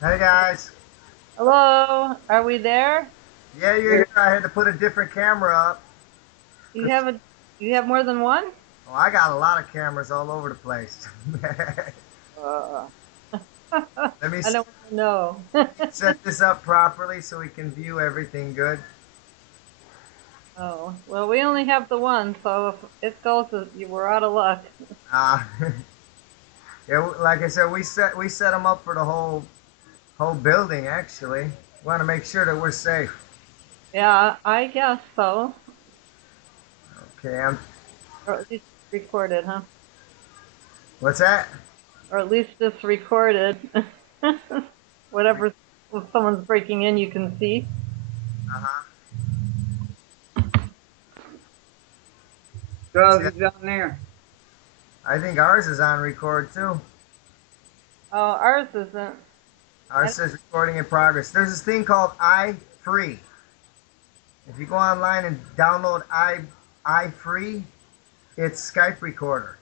Hey guys. Hello, are we there? Yeah, you're here. I had to put a different camera up. You 'Cause- have a you have more than one? oh, I got a lot of cameras all over the place. Uh, Let me I don't want to know. set this up properly so we can view everything good. Oh, well, we only have the one, so if it goes, you were out of luck. Uh, yeah, like I said, we set them up for the whole building. Actually, we want to make sure that we're safe. Yeah, I guess so. Okay, Or at least recorded, huh? what's that? Or at least it's recorded. Whatever, if someone's breaking in, you can see. Uh-huh. So See, it's down there. I think ours is on record too. Oh, ours isn't. Ours says recording in progress. There's this thing called iFree. If you go online and download iFree, it's Skype recorder.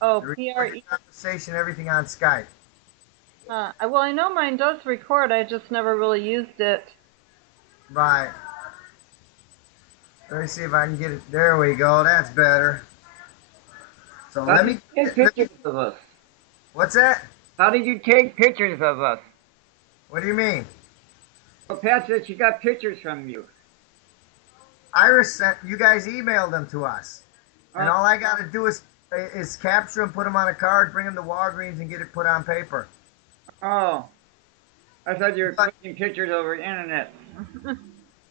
Oh, You record your PRE. conversation, everything on Skype. Well, I know mine does record. I just never really used it. Right. Let me see if I can get it. There we go. That's better. So How let did me. you take pictures of us? What's that? How did you take pictures of us? What do you mean? Well, Pat said she got pictures from you. Iris sent. You guys emailed them to us, and Oh, all I got to do is capture them, put them on a card, bring them to Walgreens, and get it put on paper. oh, I thought you were But, clicking pictures over the internet.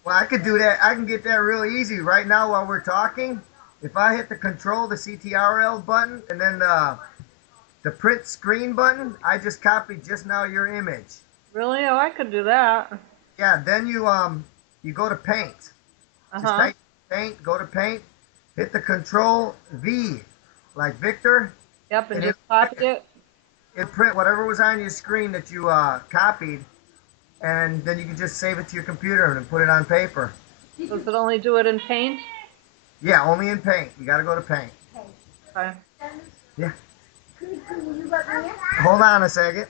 well, I could do that. I can get that real easy right now while we're talking. If I hit the control, the CTRL button, and then the print screen button, I just copied just now your image. Really? Oh, I could do that. Yeah, then you go to paint. Just Uh-huh. type paint, go to paint, hit the control V like Victor, Yep, and and just copied it. it print whatever was on your screen that you copied, and then you can just save it to your computer and put it on paper. Does it only do it in Paint? Yeah, only in paint. You got to go to paint. Okay. Yeah. Hold on a second.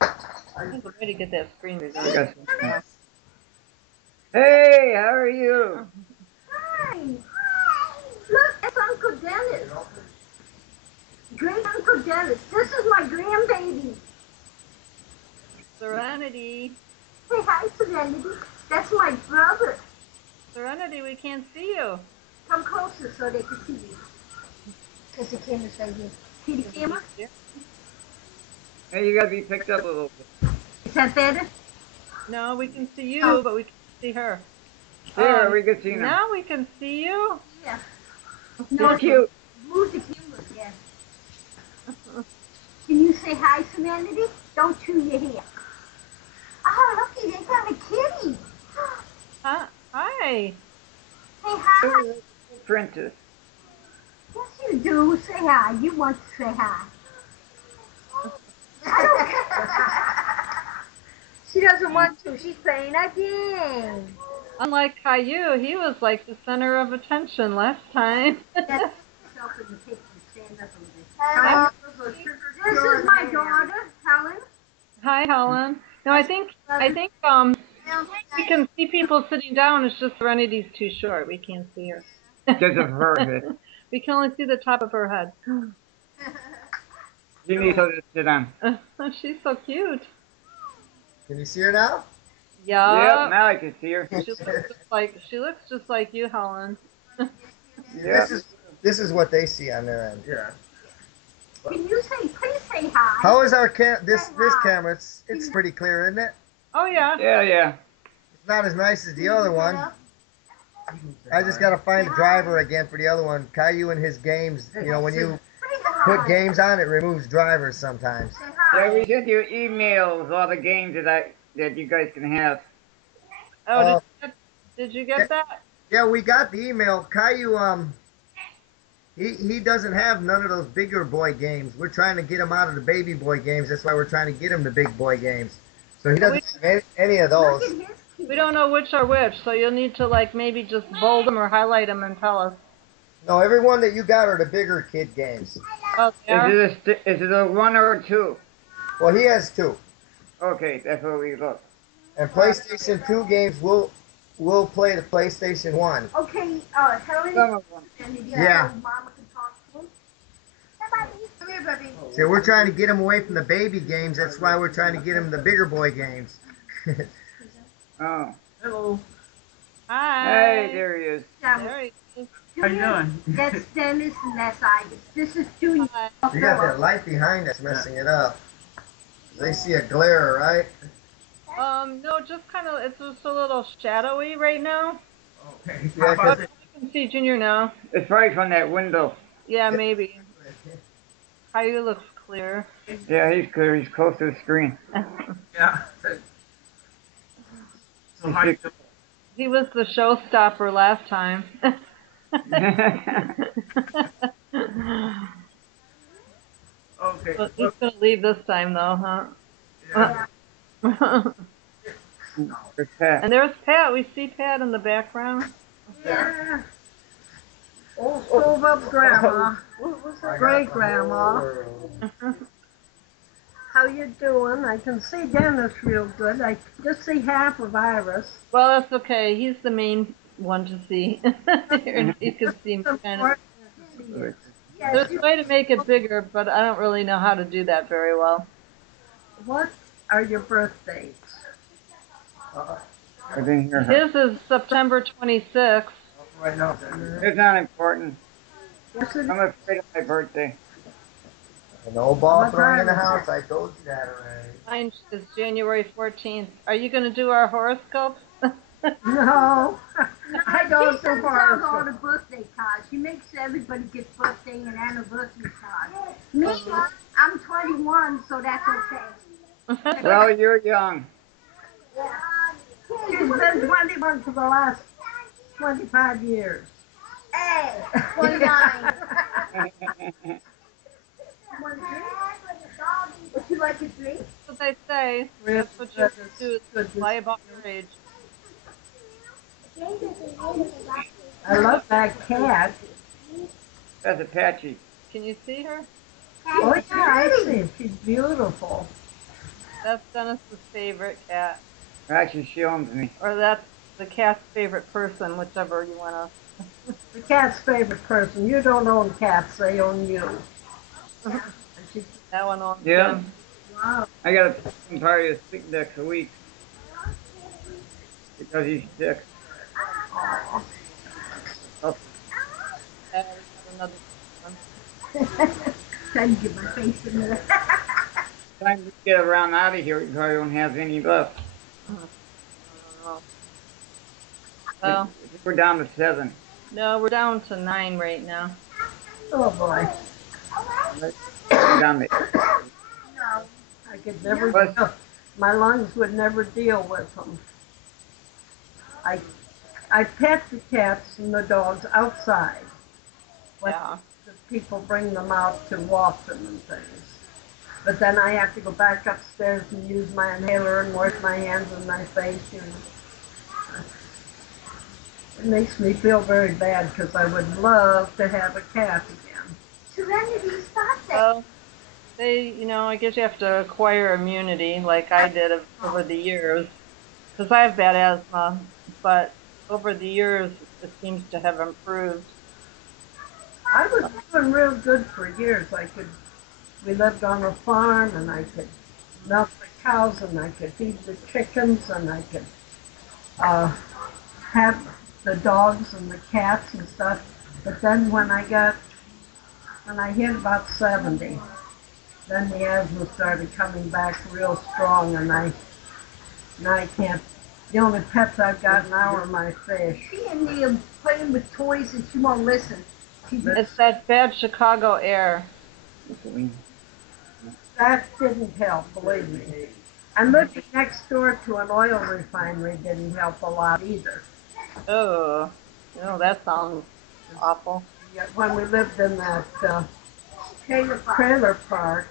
I think the way to get that screen I redone. got some. Hey, how are you? Hi. Look, that's Uncle Dennis. Great Uncle Dennis. This is my grandbaby. Serenity. Say hi, Serenity. That's my brother. Serenity, we can't see you. Come closer so they can see you. Because the camera's right here. See the camera? Hey, you gotta be picked up a little bit. Is that better? No, we can see Oh. you, but we can't see her. There, we can see now. Now we can see you. Yeah. You're cute. Move the camera again. Can you say hi, Serenity? Don't chew your hair. Oh, looky, they got a kitty. Huh? Hi. Say hi. Princess. Yes, you do. Say hi. You want to say hi. She doesn't want to. She's playing a game. Unlike Caillou, he was like the center of attention last time. This is my daughter, Helen. Hi, Helen. No, I think we can see people sitting down. It's just Serenity's too short. We can't see her. Because of her head. We can only see the top of her head. She needs something to sit on. She's so cute. Can you see her now? Yeah. Yep, now I can see her. She looks just like you, Helen. Yeah. This is what they see on their end. Yeah. Can you please say hi? How is our this camera? It's pretty clear, isn't it? Oh yeah. Yeah, yeah. It's not as nice as the other one. I just gotta find a driver again for the other one. Caillou and his games. You know, when you put games on, it removes drivers sometimes. Yeah, we sent you emails, all the games that you guys can have. Oh, did you get that? Yeah, we got the email. Caillou, he doesn't have none of those bigger boy games. We're trying to get him out of the baby boy games. That's why we're trying to get him the big boy games. So he doesn't have any of those. We don't know which are which, so you'll need to like maybe just bold them or highlight them and tell us. No, every one that you got are the bigger kid games. Oh, they are? Is it a 1 or a 2? Well, he has two. Okay, that's what we look. And PlayStation 2 games will play the PlayStation 1. Okay, Helen. Some of them. Yeah. Mama can talk to him. Hey, buddy. Come here, buddy. See, we're trying to get him away from the baby games. That's why we're trying to get him the bigger boy games. Oh. Hello. Hi. Hey, there he is. There he is. How you doing? That's Dennis and that's Igus. This is Junior. Hi. You got that light behind us messing it up. They see a glare, right? No, just kind of, it's just a little shadowy right now. Okay. Yeah, 'cause I can see Junior now. It's right from that window. Yeah, maybe. Caillou looks clear. Yeah, he's clear. He's close to the screen. Yeah. So how you doing? He was the showstopper last time. Okay. But he's gonna leave this time though, huh? Yeah. There's Pat. And there's Pat. We see Pat in the background. Yeah. Old stove up grandma. Great grandma. How you doing? I can see Dennis real good. I just see half of Iris. Well, that's okay. He's the main one to see. You can see him kind of. There's a way to make it bigger, but I don't really know how to do that very well. What are your birthdays? I didn't hear her. His is September 26th. right now. It's not important. Yes, it I'm afraid of my birthday. No ball throwing in the house. I told you that already. Mine is January 14th. Are you going to do our horoscope? No, I don't do horoscope. She sends out all the birthday cards. She makes everybody get birthday and anniversary cards. Me, I'm 21, so that's okay. Well, you're young. She's been 21 for the last 25 years. Hey, 29. Would you like a drink? That's what they say. That's what you do is lie about your age. I love that cat. That's Apache. Can you see her? Oh, yeah, I see. She's beautiful. That's Dennis's favorite cat. Actually, she owns me. Or that's the cat's favorite person, whichever you want to. The cat's favorite person. You don't own cats, they own you. That one owns Yeah. him. Wow. I got to party to sick next week because he's sick. Oh, We got another one. Trying to get my face in there. time to get around out of here. We probably don't have any left. I don't know. Well, We're down to 7. no, we're down to 9 right now. Oh boy. We're down to I could never What? deal. My lungs would never deal with them. I pet the cats and the dogs outside. When Yeah. the people bring them out to walk them and things. But then I have to go back upstairs and use my inhaler and wash my hands and my face. You know. It makes me feel very bad because I would love to have a cat again. Serenity, stop that. Well, I guess you have to acquire immunity like I did over the years. Because I have bad asthma, but over the years it seems to have improved. I was doing real good for years. We lived on a farm and I could milk the cows and I could feed the chickens and I could have the dogs and the cats and stuff. But then when I hit about 70, then the asthma started coming back real strong and now I can't. The only pets I've got now are my fish. She and me are playing with toys and she won't listen. It's that bad Chicago air. That didn't help, believe me. And living next door to an oil refinery didn't help a lot either. Oh, that sounds awful. Yet when we lived in that trailer park,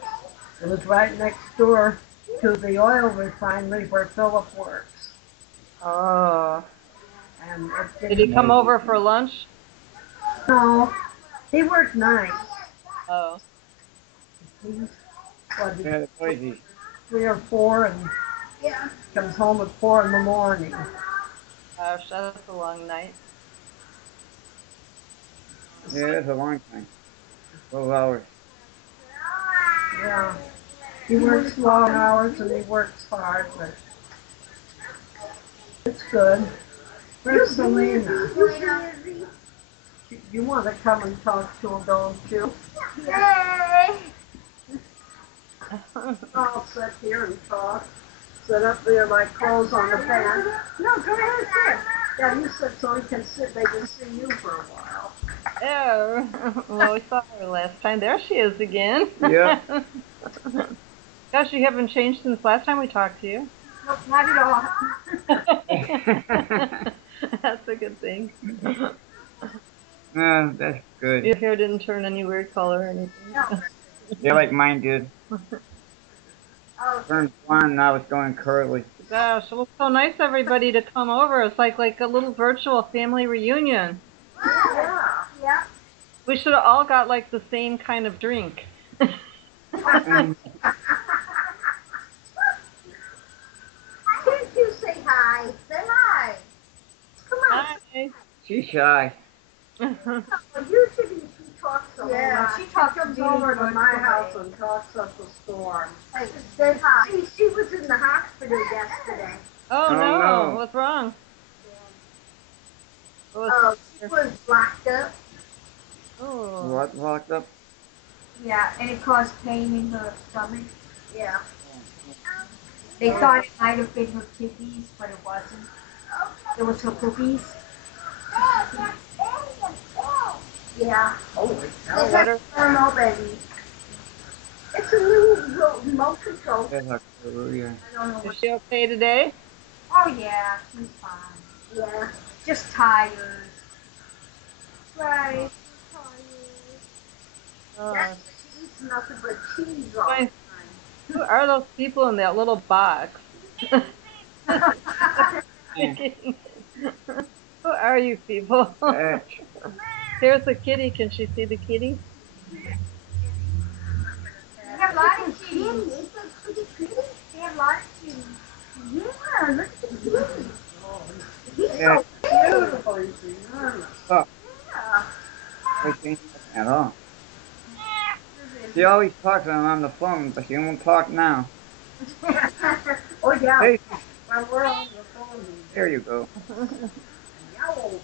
it was right next door to the oil refinery where Philip works. Oh. And Did he come over for lunch? No, he worked nights. Oh, He's what, Yeah, the noisy. 3 or 4, and comes home at 4 in the morning. gosh, that's a long night. Yeah, that's a long time. 12 hours. Yeah, he works long hours and he works hard, but it's good. Where's Selena? You want to come and talk to him, don't you? I'll sit here and talk. Sit up there like clothes on the fan. No, go ahead, sit. Yeah, you sit so he can sit. They can see you for a while. Oh, well, we saw her last time. There she is again. Yeah. Gosh, you haven't changed since last time we talked to you. Nope, not at all. That's a good thing. No, that's good. Your hair didn't turn any weird color or anything. No. Yeah, like mine did. Turned blonde, now it's going curly. Gosh, it was so nice everybody to come over. It's like a little virtual family reunion. Yeah. Yeah. We should have all got like the same kind of drink. And Can't you say hi? Say hi. Come on. Hi. she's shy. Well, usually she talks a lot. She comes over to my house and talks up a storm. Say hi. She was in the hospital yesterday. Oh Oh no, no. what's wrong? What Oh, was she was locked up. Oh. What locked up? Yeah, and it caused pain in her stomach. Yeah. They thought it might have been her kidneys, but it wasn't. It was her poopies. Yeah. Holy They cow. have thermal baby. It's a little remote control. That's not true, yeah. I don't know Is what. she okay today? Oh yeah, she's fine. Yeah. Just tired. Right. Oh, That's why she eats nothing but cheese all fine. the Who are those people in that little box? time. Yeah. Who are you people? That's Here's the kitty. Can she see the kitty? We have a lot of cheese. Kitty, it's a pretty kitty. We have a lot of cheese. Yeah, look at the kitty. He's yeah. so beautiful. He's enormous. Oh, Yeah. I ain't at all. She always talks when I'm on the phone, but she won't talk now. Oh yeah. Hey, When we're on the phone, there you go. Yauch.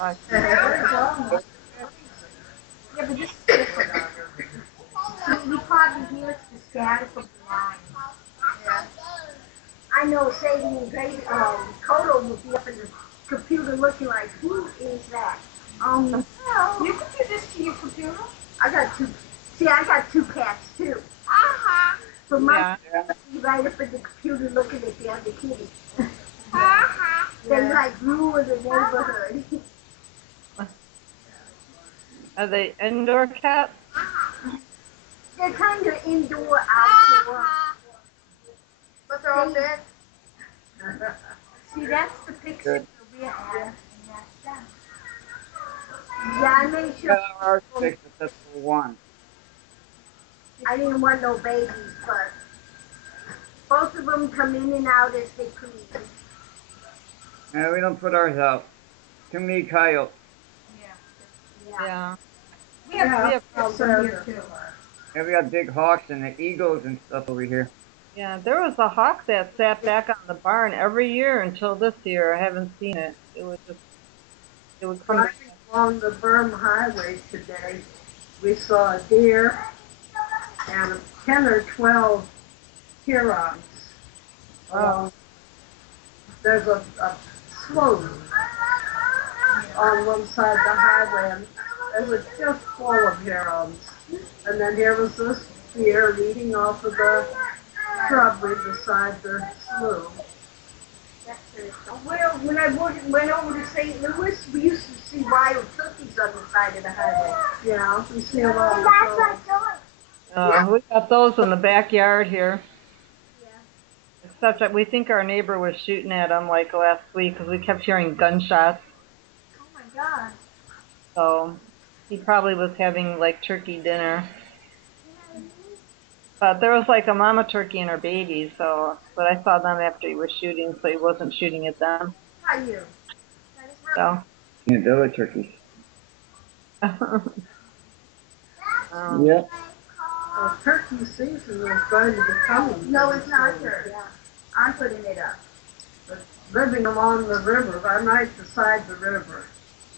Oh, Yeah, but this is different. We probably hear it's the static of the line. Yeah. I know Sadie and Grace, Kodo will be up in the computer looking like, who is that? You can do this to your computer. I got two. See, I got two cats too. But yeah. my be right up in the computer looking at the other kitty. They Yeah. like rule the neighborhood. Are they indoor cats? They're kind of indoor, outdoor. But they're all dead. See, that's the picture Good. where we're at, and that's them. Yeah, I made Yeah, sure. ours fixed it, that's the one. I didn't want no babies, but both of them come in and out as they please. Yeah, we don't put ours out. Too many coyotes. Yeah. Yeah. We have We have some here too. Yeah, we got big hawks and the eagles and stuff over here. Yeah, there was a hawk that sat back on the barn every year until this year. I haven't seen it. It would come back. Driving along the Burm Highway today, we saw a deer and 10 or 12 Hurons. Oh, There's a slough on one side of the highway, and it was just full of Hurons. And then here was this deer eating off of the shrubbery beside the slough. Well, when I went over to St. Louis, we used to see wild turkeys on the side of the highway. Yeah, we see a lot of those. we got those in the backyard here. Except that we think our neighbor was shooting at them like last week because we kept hearing gunshots. Oh my God. So he probably was having like turkey dinner. But there was like a mama turkey and her baby, so but I saw them after he was shooting, so he wasn't shooting at them. How you? So Yeah, the other turkeys. um, Yep. Well, turkey season is going to be coming. No, it's not yours. I'm putting it up. But living along the river, I'm right beside the river.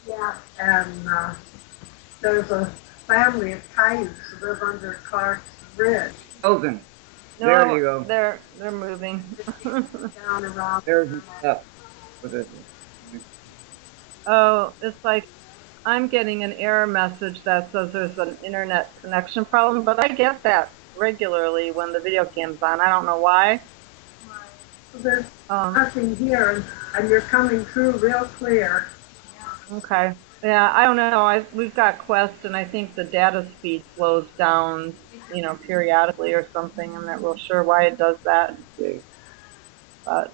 Yeah. And there's a family of coyotes that live under Clark's Ridge. Frozen. There no, you go. they're moving. Down around. There's the stuff. With it. Oh, it's like I'm getting an error message that says there's an internet connection problem, but I get that regularly when the video cam's on. I don't know why. There's Um, nothing here, and you're coming through real clear. okay. Yeah, I don't know. We've got Quest, and I think the data speed slows down, periodically or something. I'm not real sure why it does that, Okay. but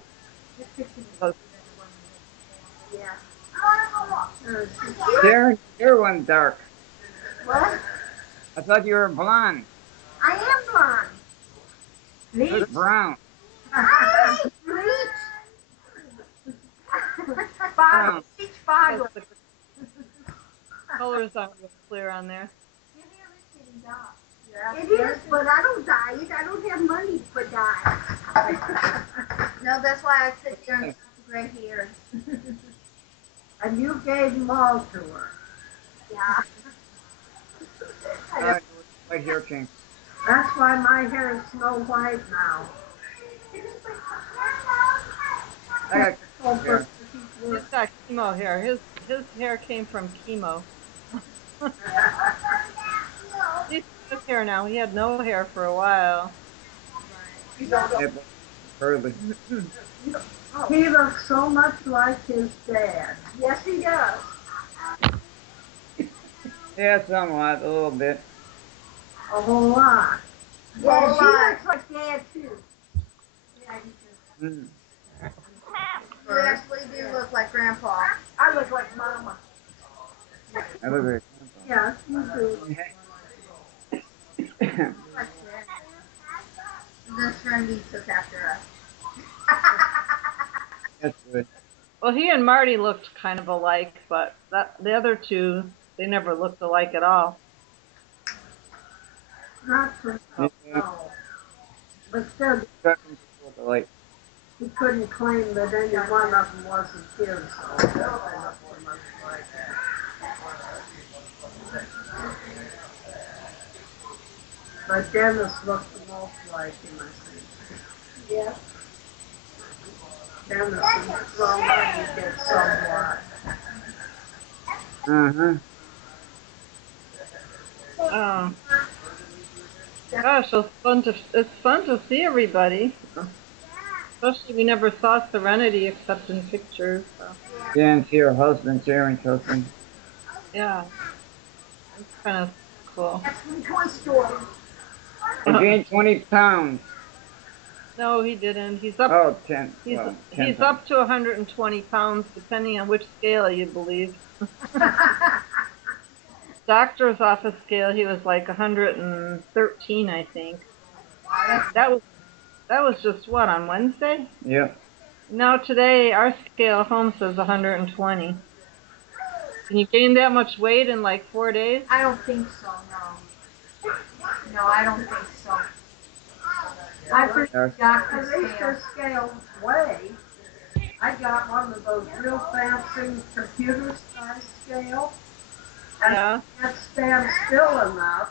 Yeah. Sharon, your one dark. What? I thought you were blonde. I am blonde. You're Bleach. brown. Bleach. Brown. Bleach because bottle. the colors aren't real clear on there. Your hair is getting dark. Yeah. It is, but I don't dye it. I don't have money for dye. No, that's why I sit here and gray hairs. And you gave them all to her. Yeah. Right here, King. That's why my hair is snow white now. I got Oh, hair. He's got chemo hair. His hair came from chemo. He's got hair now. He had no hair for a while. Curly. He looks so much like his dad. Yes, he does. Yeah, somewhat, a little bit. A whole lot. Yeah, she looks like dad too. Yeah, he does. Mm. You actually do look like Grandpa. I look like Mama. I look like Yes, you do. The Serenity took after us. That's good. Well, he and Marty looked kind of alike, but the other two, they never looked alike at all. Not for Yeah. no. But still, Cousins look alike. he couldn't claim that any one of them wasn't his. So they look so much like that. But Dennis looked the most like him, I think. Yeah. Dennis and Roman did somewhat. Uh-huh. Oh, gosh, it's fun to see everybody. Especially we never saw Serenity except in pictures. So. Yeah, and see her husband, Sharon's husband. Yeah, it's kind of cool. That's from Toy Story. He gained 20 pounds. No, he didn't. He's up. Oh, 10. He's Well, 10 he's pounds. up to 120 pounds, depending on which scale you believe. Doctor's office scale, he was like 113, I think. That was just what, on Wednesday? Yep. Now today, our scale home says 120. Can you gain that much weight in like 4 days? I don't think so, no. No, I don't think so. I put Yes. At doctor's least scale. their scales weigh. I got one of those real fancy computer size scales. And Yeah. you can't stand still enough.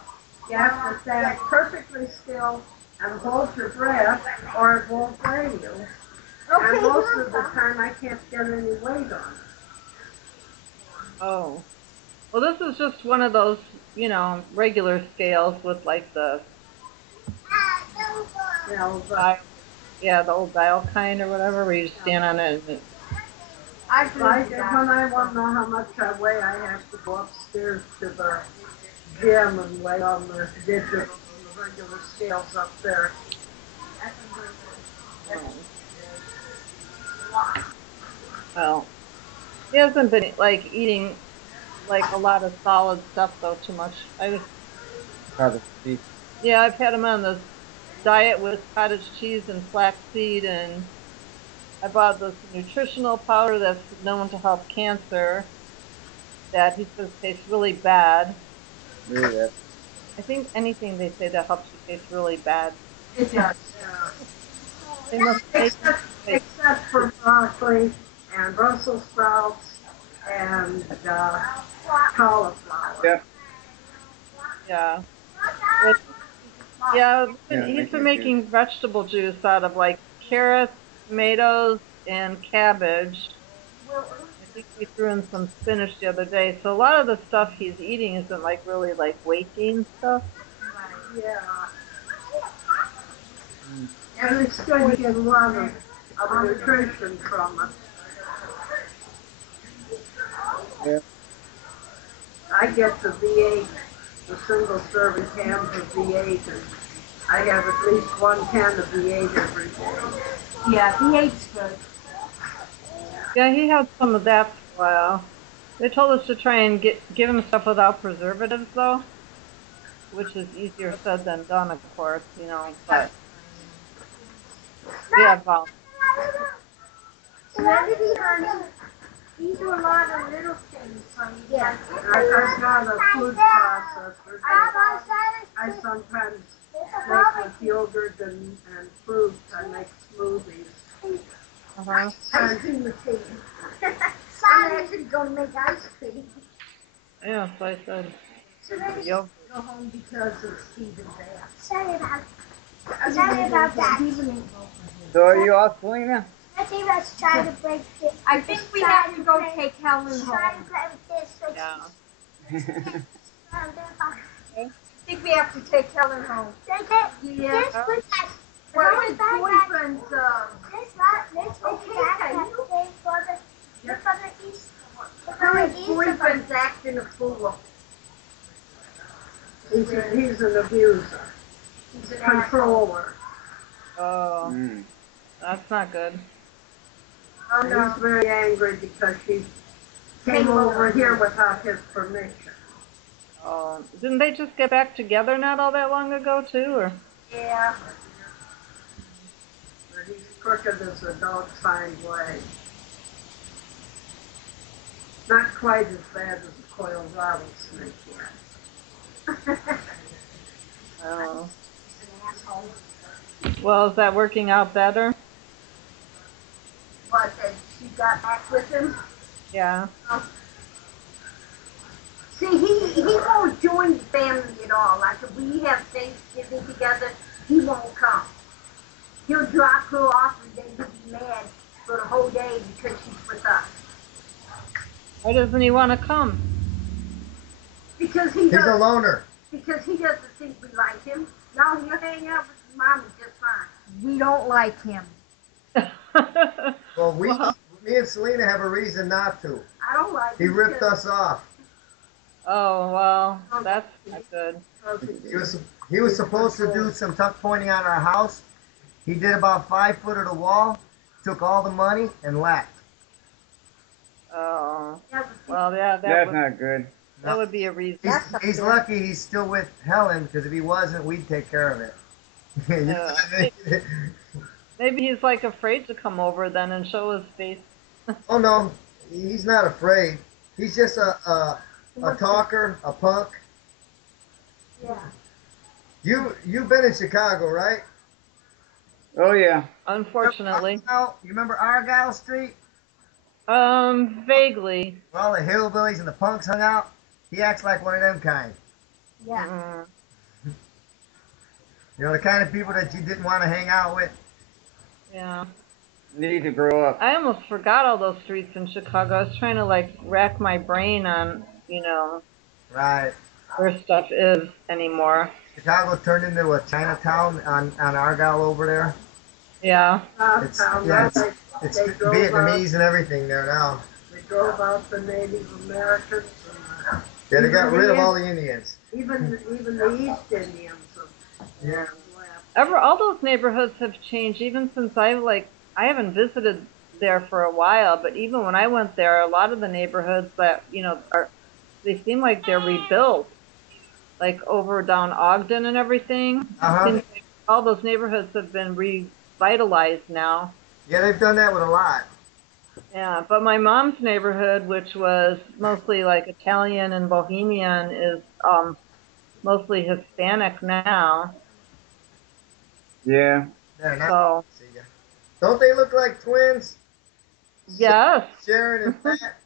You have to stand perfectly still and hold your breath or it won't weigh you. And most of the time I can't get any weight on it. Oh. Well, this is just one of those, regular scales with like the You know, but dial, yeah, the old dial kind or whatever, where you just stand on it and when I want to know how much I weigh, I have to go upstairs to the gym and weigh on the digital and the regular scales up there. well, he hasn't been like eating like a lot of solid stuff though. Too much. Cottage cheese. Yeah, I've had him on this diet with cottage cheese and flaxseed, and I bought this nutritional powder that's known to help cancer that he says tastes really bad. Yeah. I think anything they say that helps you taste really bad. It does. Yeah. They must make like, Except for broccoli and Brussels sprouts and cauliflower. Yeah. yeah. But yeah, Yeah, he's make been it good. making vegetable juice out of like carrots, tomatoes, and cabbage. I think he threw in some spinach the other day. So a lot of the stuff he's eating isn't like really like weight gain stuff. Yeah. Mm. And it's good to get a lot of nutrition from it. Yeah. I get the V8, the single serving cans of V8, and I have at least one can of V8 every day. Yeah, V8's good. Yeah, he had some of that for a while. They told us to try and give him stuff without preservatives though, which is easier said than done, of course, you know. But we have Serenity, honey. These are a lot of little things, honey. Yeah. That's not a food processor. I sometimes make with yogurt and fruit. I make smoothies. uh-huh. Ice cream machine. I'm actually going to make ice cream. Yeah, so I said Serenity, yogurt. go home because of Stephen's there. Sorry about that. So are you off, Selena? I think let's try to break this. I think we have to go take Helen home. Try to break this. Yeah. Okay. I think we have to take Helen home. Yeah. This was like, well, his boyfriend's, Helen's boyfriend's acting a fool. He's an abuser. He's an Controller. Oh, Mm. that's not good. Oh, no. He's very angry because she came over here without his permission. Oh, didn't they just get back together not all that long ago too, or? Yeah. But he's crooked as a dog find way. Not quite as bad as a coiled rattlesnake yet. Oh. Well, is that working out better? What, that she got back with him? Yeah. See, he won't join the family at all. Like, if we have Thanksgiving together, he won't come. He'll drop her off and then he'll be mad for the whole day because she's with us. Why doesn't he want to come? Because He's a loner. Because he doesn't think we like him. No, he'll hang out with his mommy just fine. We don't like him. Well, me and Selena have a reason not to. I don't like him. He ripped us off. Oh, well, that's not good. He was supposed to do some tuck pointing on our house. He did about 5 foot of the wall, took all the money, and left. Oh, well, yeah, That's not good. that would be a reason. He's lucky he's still with Helen, because if he wasn't, we'd take care of it. You know what I mean? Maybe he's like afraid to come over then and show his face. Oh no, he's not afraid. He's just a talker, a punk. Yeah. You've been in Chicago, right? Oh yeah. Unfortunately. You remember Argyle Street? Vaguely. Where all the hillbillies and the punks hung out? He acts like one of them kind. Yeah. Mm, You know, the kind of people that you didn't want to hang out with. yeah. Need to grow up. I almost forgot all those streets in Chicago. I was trying to like rack my brain on, Right. where stuff is anymore. Chicago turned into a Chinatown on Argyle over there. Yeah. It's Vietnamese and everything there now. They drove out the Native Americans. Yeah, they got rid of all the Indians. Even the East Indians. Yeah. All those neighborhoods have changed even since I haven't visited there for a while, but even when I went there, a lot of the neighborhoods that, are they seem like they're rebuilt, like over down Ogden and everything. It Uh-huh. seems like all those neighborhoods have been revitalized now. Yeah, they've done that with a lot. Yeah, but my mom's neighborhood, which was mostly like Italian and Bohemian, is mostly Hispanic now. Yeah. They're not. So See ya. Don't they look like twins? yes. Sharon and Pat.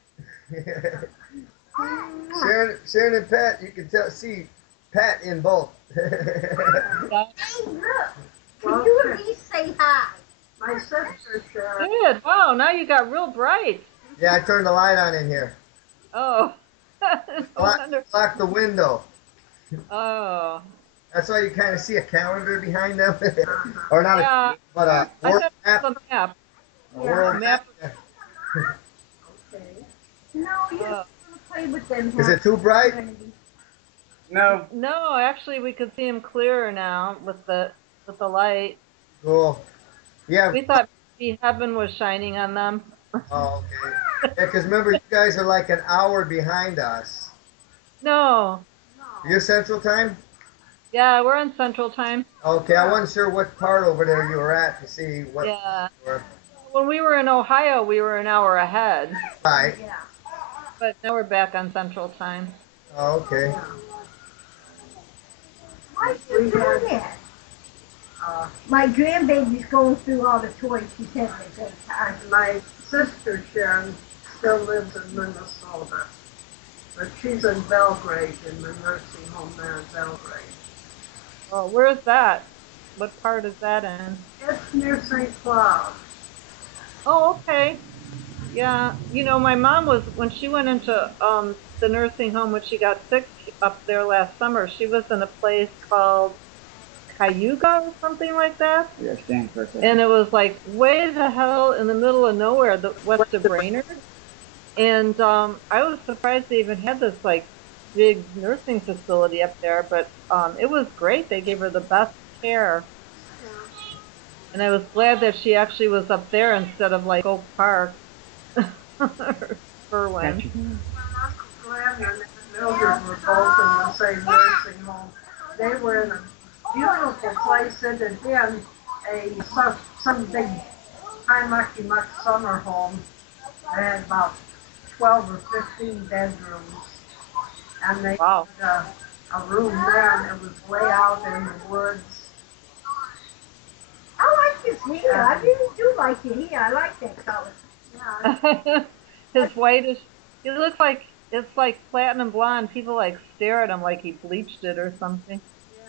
Sharon and Pat. You can see Pat in both. Yeah. Hey, look. Can you at least say hi? My sister Sharon. Good. Wow, now you got real bright. Yeah, I turned the light on in here. Oh. No wonder. Block the window. Oh. That's why you kind of see a calendar behind them, or not Yeah. a, but a I world thought it map. was a map. A world Map. map. Okay. No, you're Uh, not going to play with them. Is it too bright? No. no, actually, we could see him clearer now with the light. Cool. Yeah. We thought maybe heaven was shining on them. Oh, okay. Yeah, because remember, you guys are like an hour behind us. No. You're Central Time? Yeah, we're on Central Time. Okay, I wasn't sure what part over there you were at to see what Yeah. you were. When we were in Ohio, we were an hour ahead, Right. Yeah. but now we're back on Central Time. Oh, okay. Why you do that? My grandbaby's going through all the toys. She's having a good time. My sister Sharon still lives in Minnesota, but she's in Belgrade, in the nursing home there in Belgrade. Oh, where's that? What part is that in? It's near St. Cloud. Oh, okay. Yeah, you know, my mom was when she went into the nursing home when she got sick up there last summer. She was in a place called Cayuga or something like that, Yeah, stand for a second. and it was like way the hell in the middle of nowhere, the west of Brainerd. And I was surprised they even had this like big nursing facility up there, but it was great. They gave her the best care, and I was glad that she actually was up there instead of like Oak Park or Thank Berwyn. you. Uncle Glenn and Mildred were both in the same nursing home. They were in a beautiful place. It had been some big high mucky muck summer home. They had about 12 or 15 bedrooms, and they Wow. had a room there, and it was way out in the woods. I like his hair. I really do like your hair. I like that color. Yeah, His white is, he looks like, it's like platinum blonde. People like stare at him like he bleached it or something.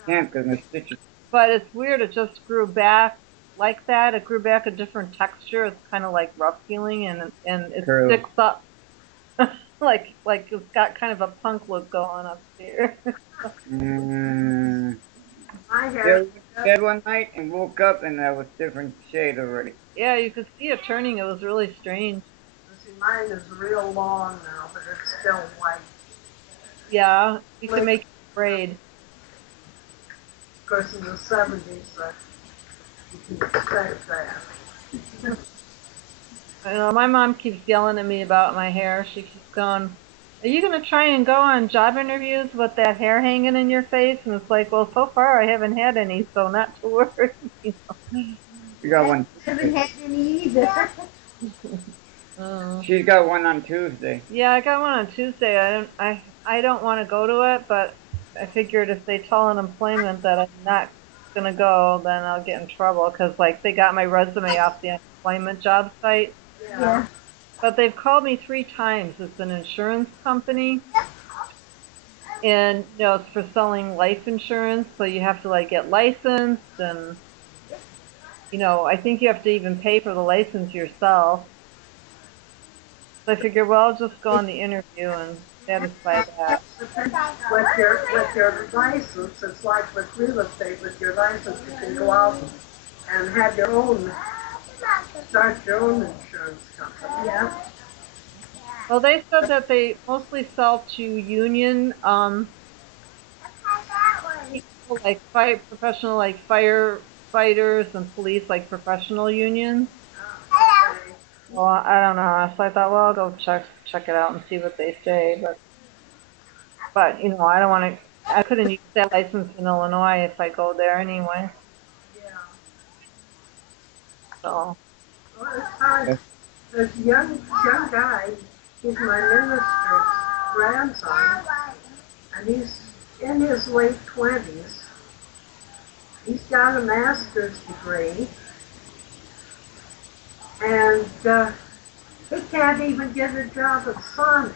Can't because my stitches. But it's weird. It just grew back like that. It grew back a different texture. It's kind of like rough feeling, and it True. sticks up. Like it's got kind of a punk look going up here. Mm, my yeah, hair. we went to bed one night and woke up and that was different shade already. Yeah, you could see it turning. It was really strange. See, mine is real long now, but it's still white. Yeah, you can make it braid. Of course, in the 70s, you can expect that. I know my mom keeps yelling at me about my hair. She keeps going, "Are you gonna try and go on job interviews with that hair hanging in your face?" And it's like, well, so far I haven't had any, so not to worry. You We got one I haven't Tuesday. had any either. know. She's got one on Tuesday. Yeah, I got one on Tuesday. I don't want to go to it, but I figured if they tell unemployment that I'm not gonna go, then I'll get in trouble because like they got my resume off the unemployment job site. Yeah. But they've called me 3 times. It's an insurance company, and you know it's for selling life insurance. So you have to like get licensed, and you know I think you have to even pay for the license yourself. So I figured, well, I'll just go on the interview and satisfy that. With your license, it's like with real estate. With your license, you can go out and have your own, start your own insurance company. Yeah. Well, they said that they mostly sell to union people, like professional, like firefighters and police, like professional unions. Well, I don't know. So I thought, well, I'll go check it out and see what they say. But But I don't want to. I couldn't use that license in Illinois if I go there anyway. Yeah. So Well, it's hard. Yes. This young guy, he's my minister's grandson, and he's in his late 20s. He's got a master's degree, and he can't even get a job at Sonic.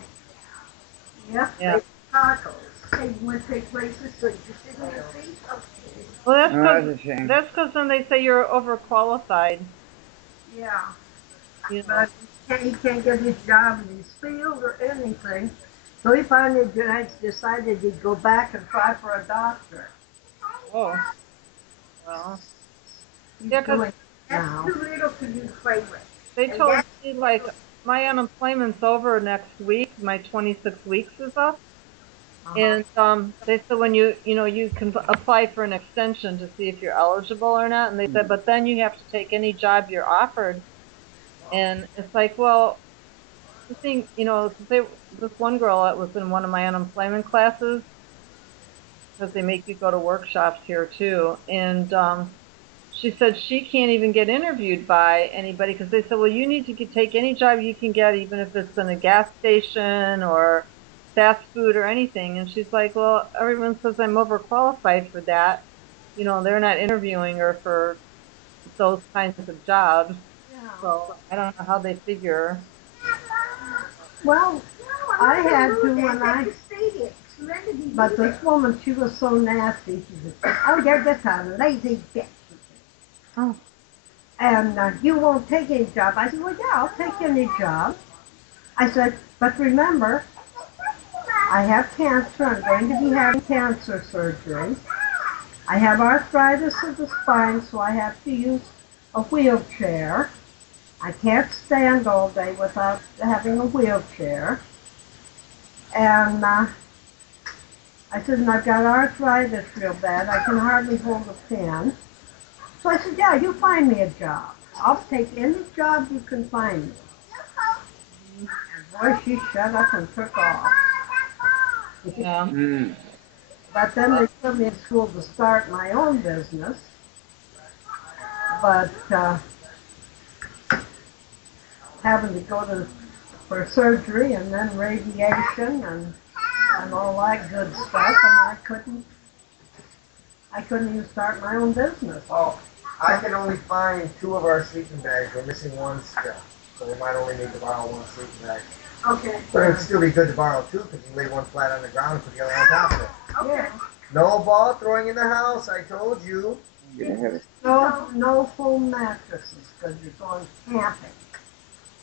Yes, yeah. they tacos. They would take places so you sit in your seat. Well, that's Oh, because that's a shame. then they say you're overqualified. Yeah, You know. but he can't get his job in his field or anything. So he finally decided he'd go back and try for a doctorate. Oh well. He's Yeah, 'cause doing it now. That's too little for you to play with. they And told that's me like my unemployment's over next week. My 26 weeks is up. Uh-huh. And they said when you can apply for an extension to see if you're eligible or not. And they said, but then you have to take any job you're offered. And it's like, well, the thing, 'cause this one girl that was in one of my unemployment classes, because they make you go to workshops here too, and she said she can't even get interviewed by anybody because they said, well, you need to take any job you can get, even if it's in a gas station or fast food or anything. And she's like, well, everyone says I'm overqualified for that. They're not interviewing her for those kinds of jobs. Yeah. So I don't know how they figure. Well, no, I I'm had not to gonna lose when that. I. They just say it. Serenity But be this woman, she was so nasty. She said, "Oh, you're just a lazy bitch." Oh, And you won't take any job. I said, well, yeah, I'll take any job. I said, but remember, I have cancer. I'm going to be having cancer surgery. I have arthritis of the spine, so I have to use a wheelchair. I can't stand all day without having a wheelchair. And I said, and I've got arthritis real bad. I can hardly hold a pen. So I said, yeah, you find me a job. I'll take any job you can find me. And boy, she shut up and took off. yeah. Mm. But then they put me in school to start my own business. But having to go to for surgery and then radiation and all that good stuff, and I couldn't even start my own business. Oh, I can only find 2 of our sleeping bags. We're missing one still. So we might only need to borrow 1 sleeping bag. Okay. But it'd still be good to borrow 2 because you lay one flat on the ground and put the other on top of it. Okay. Yeah. No ball throwing in the house, I told you. Yeah. No foam mattresses because you're going camping.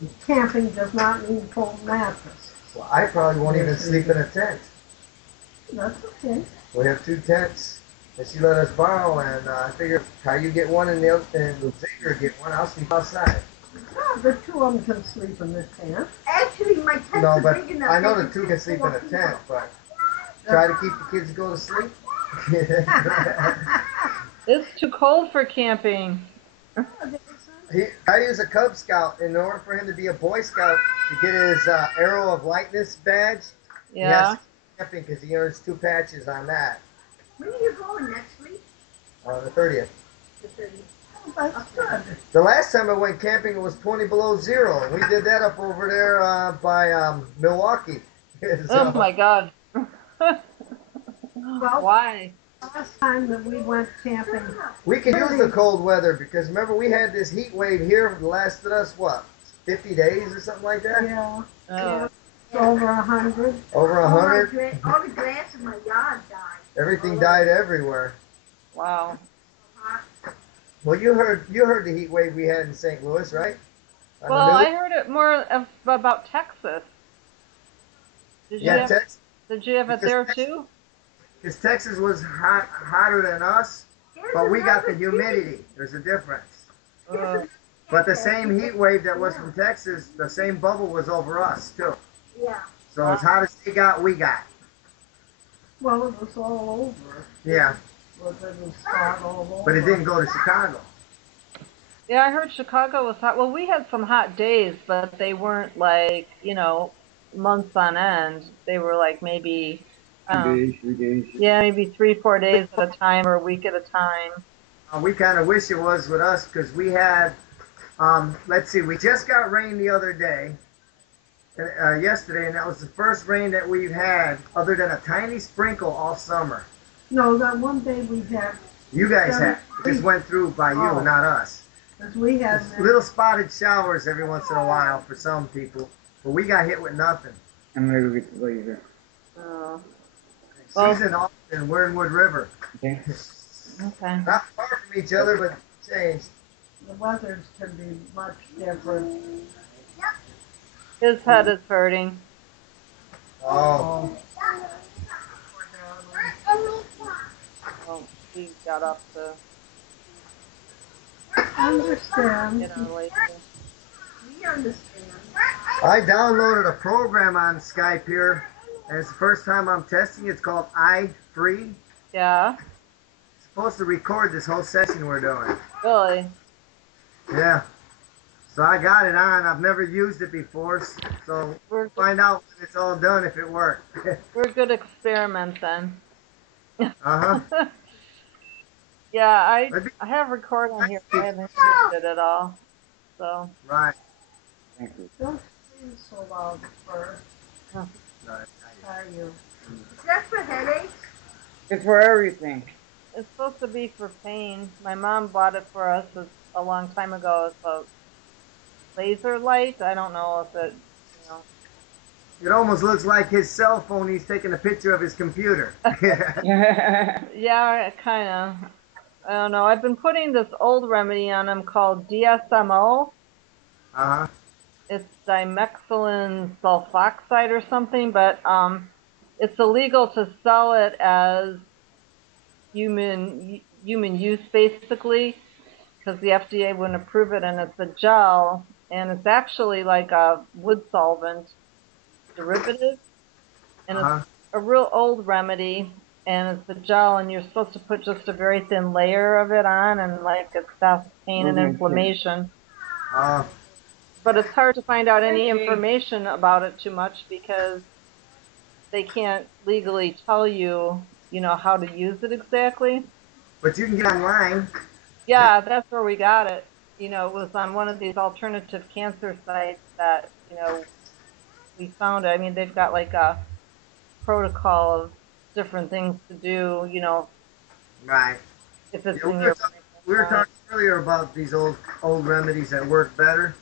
And camping does not mean foam mattresses. Well, I probably won't even sleep in a tent. That's okay. We have 2 tents that she let us borrow, and I figure how you get one and Xavier get one, I'll sleep outside. No, the two of them can sleep in the tent. Actually, my tent's No, but big enough. I know they the 2 fit can sleep in 4 a people. tent, but try to keep the kids to go to sleep. It's too cold for camping. I use a Cub Scout. In order for him to be a Boy Scout, to get his Arrow of Lightness badge, he has Yeah. to keep camping because he earns 2 patches on that. When are you going next week? On the 30th. The 30th. That's good. The last time I went camping, it was 20 below zero. We did that up over there by Milwaukee. Oh So, my God. Well, Why? last time that we went camping, we could use the cold weather because remember we had this heat wave here that lasted us, what, 50 days or something like that? yeah, Oh, it's over 100. Over All, 100. all the grass in my yard died. Everything died everywhere. wow. Hot. Well, you heard the heat wave we had in St. Louis, right? On Well, the news? I heard it more about Texas. Did you Yeah, have Did you have it there too? because Texas was hotter than us, There's but we got the another humidity. There's a difference. Uh, But the same heat wave that was from Texas, the same bubble was over us too. Yeah. So as hot as they got, we got. Well, it was all over. Yeah, It was hot all over. but it didn't go to Chicago. yeah, I heard Chicago was hot. Well, we had some hot days, but they weren't like months on end. They were like maybe Um, 2 days, 3 days. yeah, maybe 3, 4 days at a time or a week at a time. We kind of wish it was with us because we had, let's see, we just got rain the other day, yesterday, and that was the first rain that we've had other than a tiny sprinkle all summer. No, that one day we had. You guys had. It just went through by you, not us. Because we had Little spotted showers every once in a while for some people, but we got hit with nothing. I'm gonna go get the laser. Oh, She's in Austin, we're in Wood River. Okay. okay. Not far from each other, but changed. the weathers can be much different. His head is hurting. Oh. Oh, he got up to I understand. get on later. We understand. I downloaded a program on Skype here, and it's the first time I'm testing. It's called iFree. Yeah, It's supposed to record this whole session we're doing. really. Yeah. So I got it on. I've never used it before, so We're find out when it's all done if it worked. we're good experiments then. Uh-huh. Yeah, I Maybe- have recording here. I haven't used it at all. So Right. Thank you. Don't scream so loud first. Right. Are you? Is that for headaches? It's for everything. it's supposed to be for pain. My mom bought it for us a long time ago. It's a laser light. I don't know if it, you know. It almost looks like his cell phone. He's taking a picture of his computer. Yeah, kind of. I don't know. I've been putting this old remedy on him called DSMO. Uh-huh. It's dimethylene sulfoxide or something, but it's illegal to sell it as human use basically because the FDA wouldn't approve it, and it's a gel, and it's actually like a wood solvent derivative, and it's Uh-huh. a real old remedy, and it's a gel, and you're supposed to put just a very thin layer of it on, and like it stops pain and inflammation. Uh, But it's hard to find out any information about it too much because they can't legally tell you, how to use it exactly. but you can get online. Yeah, that's where we got it. It was on one of these alternative cancer sites that, we found it. I mean, they've got like a protocol of different things to do, Right. if Yeah, it's in your we were talking earlier about these old remedies that work better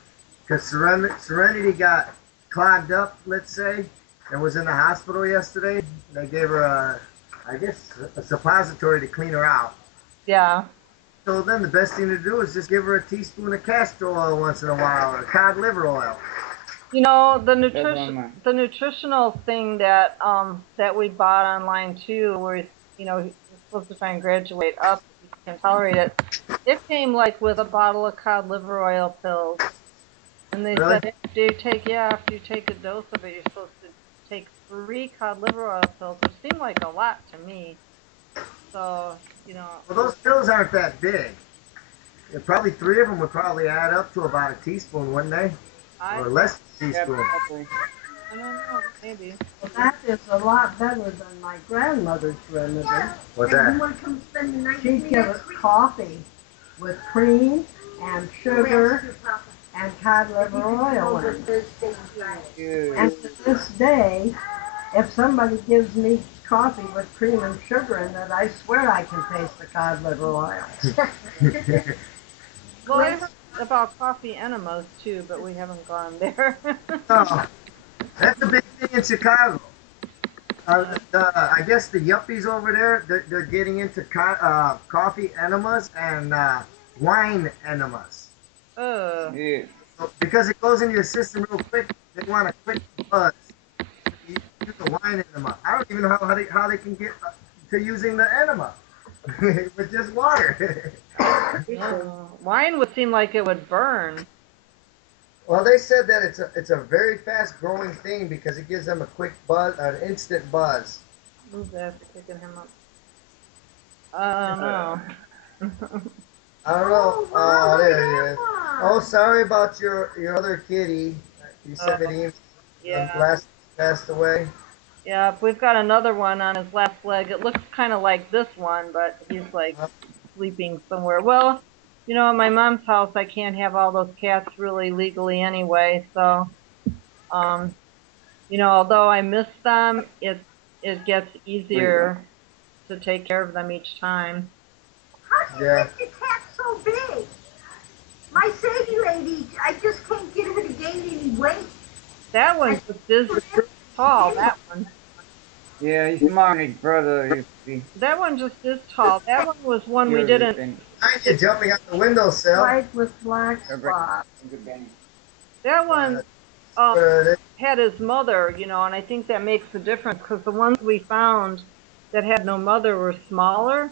because Serenity got clogged up, let's say, and was in the hospital yesterday. They gave her I guess, a suppository to clean her out. Yeah. So then the best thing to do is just give her a teaspoon of castor oil once in a while or cod liver oil. The nutritional thing that we bought online too, where you're supposed to try and graduate up if you can tolerate it. It came like with a bottle of cod liver oil pills, and they Really? said after you take a dose of it, you're supposed to take 3 cod liver oil pills, which seemed like a lot to me. So Well, those pills aren't that big. Yeah, probably 3 of them would probably add up to about a teaspoon, wouldn't they? Or less than a Yeah, teaspoon. probably. I don't know, maybe. Well, that is a lot better than my grandmother's remedy. What's You that? want to come spend the night with She'd me give us next week? coffee with cream and sugar Yes, Papa. and cod liver You can come oil over in it. Thursday and Friday. Good. And to this day, if somebody gives me coffee with cream and sugar in it, I swear I can taste the cod liver oil. Well, I heard about coffee enemas too, but we haven't gone there. Oh, that's a big thing in Chicago. I guess the yuppies over there, they're getting into coffee enemas and wine enemas. Yeah. So, because it goes into your system real quick, they want a quick buzz. You use the wine enema. I don't even know how they can get to using the enema with just water. Wine would seem like it would burn. Well, they said that it's a very fast growing thing because it gives them a quick buzz, an instant buzz. Who's that picking him up? I don't know. I don't know. Oh, there he is. Oh, sorry about your other kitty. You sent me the email. Yeah. Last passed away. Yeah, we've got another one on his last leg. It looks kind of like this one, but he's like sleeping somewhere. Well, you know, at my mom's house, I can't have all those cats really legally anyway. So, um, you know, although I miss them, it gets easier to take care of them each time. How do you Yeah. make the cat so big? My Sadie lady, I just can't get her to gain any weight. That I one just is really tall. That one. Yeah, he's smaller than his brother used to be. That one just is tall. That one was one we You're a good didn't. Benny. Behind you, jumping out the windowsill. White with black You're spots. a good Benny. That one um, Uh, had his mother, you know, and I think that makes a difference because the ones we found that had no mother were smaller.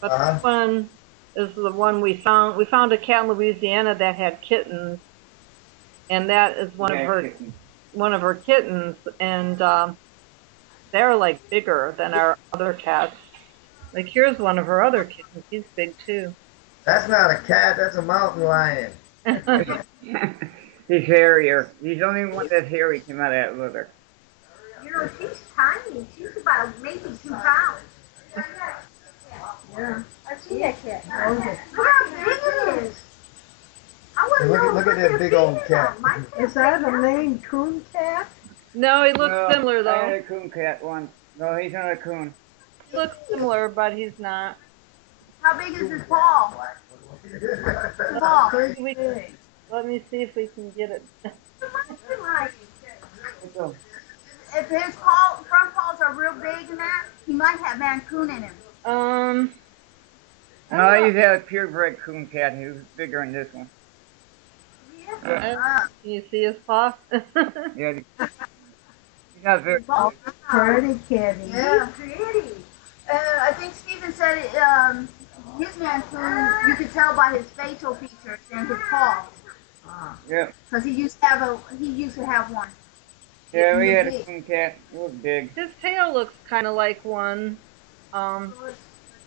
But this uh-huh. one is the one we found. We found a cat in Louisiana that had kittens, and that is Yeah, kitten. one of her kittens, and they're like bigger than our other cats. Like here's one of her other kittens. He's big too. That's not a cat, that's a mountain lion. He's hairier. He's the only one that's hairy came out of that litter. You know, she's tiny. She's about maybe 2 pounds. Yeah. I've seen that cat. Okay. Look how big it is. I want to Look know at- look what at that they're big old feeding cat. on. My cat's Is that a like Maine Coon cat? No, he looks No, similar I though. had a coon cat once. No, he's not a coon. He looks similar, but he's not. How big is his paw? Paw. Pretty We, big. let me see if we can get it. Let's go. If his front paws are real big and that, he might have Mancoon in him. Um, I No, don't I know. used to have a purebred coon cat. He was bigger than this one. Yeah. Can you see his paw? Yeah, he's not very. Wow. Pretty kitty. Yeah, pretty. I think Steven said his Mancoon, you could tell by his facial features and his paws. Yeah, Because he used to have one. yeah, we He was had a big. coon cat. It was big. His tail looks kind of like one. Um, So let's